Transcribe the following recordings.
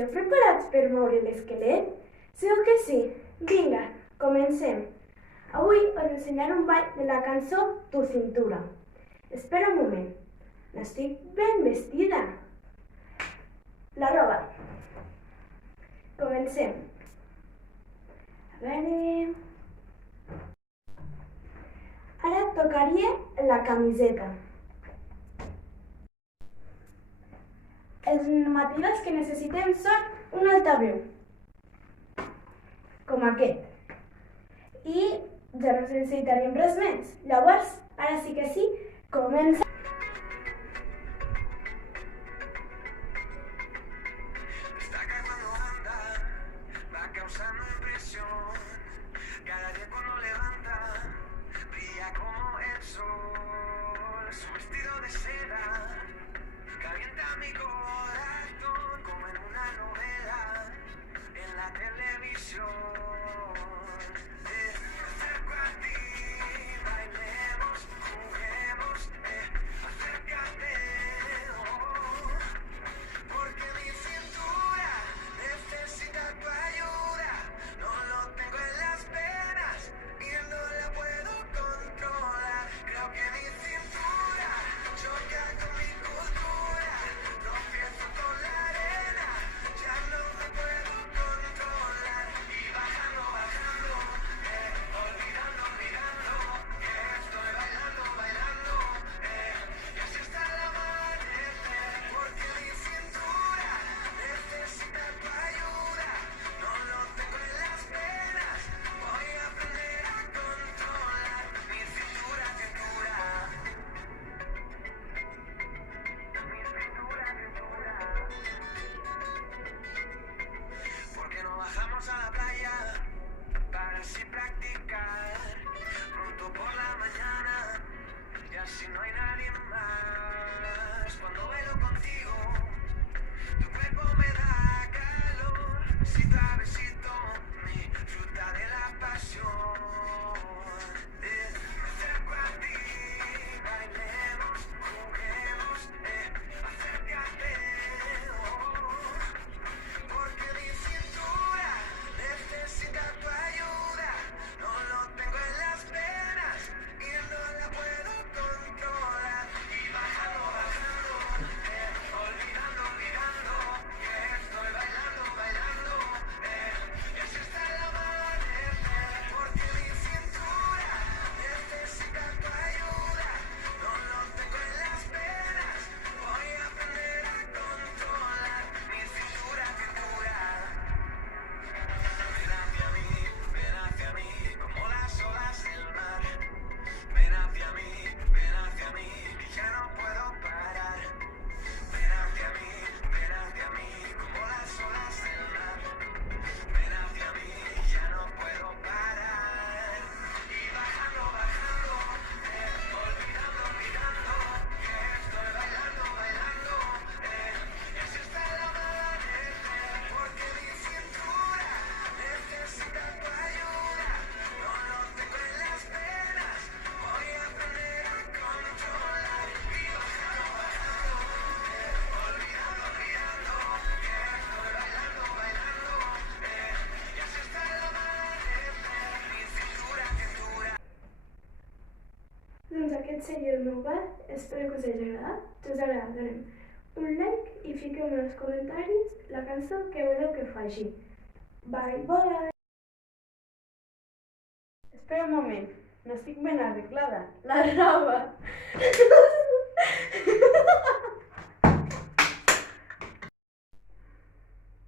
Esteu preparats per moure l'esquelet? Segur que sí. Vinga, comencem. Avui us ensenyaré un ball de la cançó Tu cintura. Espera un moment. N'estic ben vestida. La roba. Comencem. A veure... Ara tocaria la camiseta. Els materials que necessitem són un altaveu, com aquest. I ja no necessitaríem res més. Llavors, ara sí que sí, comença. Destaca cuando anda, va causando impresión. Cada día cuando levanta, brilla como el sol. Su vestido de seda calienta mi corazón como en una novela en la televisión. Me acerco a ti, bailemos, juguemos, acércate, oh, porque mi cintura necesita tu ayuda. No lo tengo en las venas, viendo la puedo controlar. Creo que mi cintura choca con mi cultura. Tropiezo con la arena, ya no me puedo controlar. Y bajando, bajando, olvidando, olvidando, que estoy bailando, bailando, y así está el amanecer. Porque mi cintura necesita tu ayuda. No lo tengo en las venas, voy a aprender a controlar mi cintura, cintura. ¿Por qué no bajamos a la playa para así practicar? Pronto por la mañana y así no hay nadie más. Cuando bailo contigo, tu cuerpo me da calor. Besito a besito, mi fruta de la pasión. Me acerco a ti, bailemos, juguemos, acércate, oh, porque mi cintura necesita tu ayuda. No lo tengo en las venas y no la puedo controlar. Y bajando, bajando, olvidando, olvidando, que estoy bailando, bailando, y así está el amanecer. Porque mi cintura necesita tu ayuda. No lo tengo en las venas, voy a aprender a controlar mi cintura, cintura. Ven hacia mí, como las olas del mar. Ven hacia mí, que ya no puedo parar. Ven hacia mí, como las olas del mar. Ven hacia mí, ya no puedo parar. Y bajando, bajando, olvidando, olvidando, que estoy bailando, bailando, y así está el amanecer. Porque mi cintura necesita tu ayuda. No lo tengo en las venas, voy a aprender a controlar. Y bajando, bajando, olvidando, olvidando, que estoy bailando, bailando, y así está el amanecer. Mi cintura, cintura. Doncs aquest seria el meu ball. Espero que us hagi agradat. Si us ha agradat, donem un like i fiqueu en els comentaris la cançó que voleu que faci. Bye, bye! Espera un moment. No estic ben arreglada. La roba!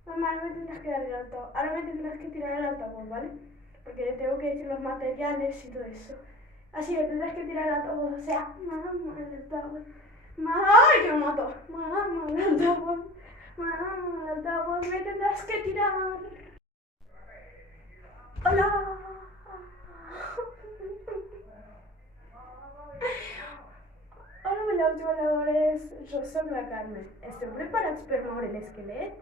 Mamá, ahora me tendrás que dar el altavoz. Ahora me tendrás que tirar el altavoz, ¿vale? Porque tengo que decir los materiales y todo eso. Así que tendrás que tirar el altavoz. O sea, mamá, el altavoz. Mamá, ¡ay, que me mato! Mamá, el altavoz. Mamá, el altavoz. Me tendrás que tirar. Hola. Hola, meus voladores. Jo soc la Carmen. Esteu preparats per moure l'esquelet?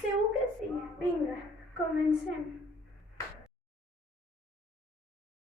Segur que sí. Vinga, comencem.